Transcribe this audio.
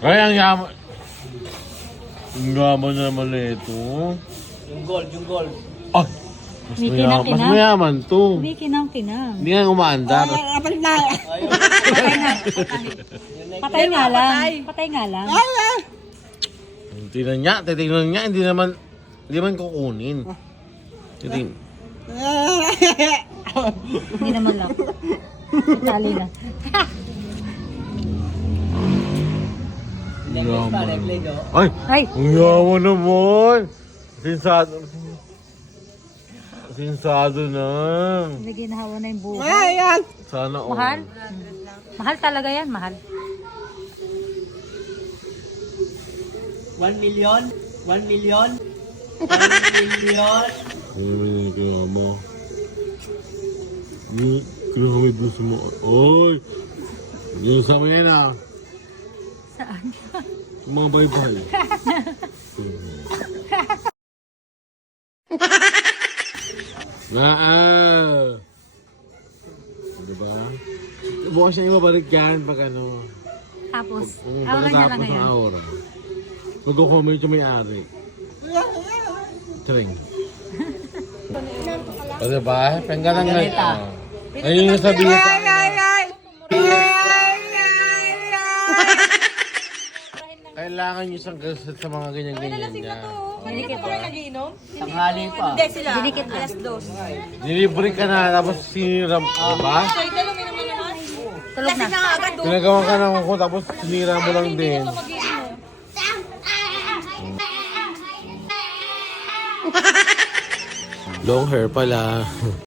Kaya ang yaman. Ang yaman naman na ito. Yung gold. Ay! Mas mayaman to. Hindi kinang-kinang. Hindi nga umaandar. Patay nga lang. Patay nga lang. Titignan niya, hindi naman kukunin. Titignan. Hindi naman lang. Tali na. Ay! Ay! Ang yaman naman! Sinsado na. Hindi ginahawa na yung buhay. Sana all. Mahal? Mahal talaga yan, mahal. 1 million? 1 million? 1 million? Ay, kaya mo. Kaya may gusto mo. Oy! Yung sa mga yan ah. Saan? Yung mga baybay. Diba? Bukas na ibabalik yan pag ano. Tapos, Pag aura niya lang natapos ang ngayon. aura. Mag-comment yung may-ari. Tring. O diba? Pengga lang nga. Ayun yung sabihin sa kailangan nyo isang gasat sa mga ganyan-ganyan niya. Dinikit ba? Tanghali pa. Dinikit ba? Nilibre ka na, tapos siniram. Diba? Tulog na. Ginagawa ka ng ko, tapos sinira mo lang din. Long hair pala.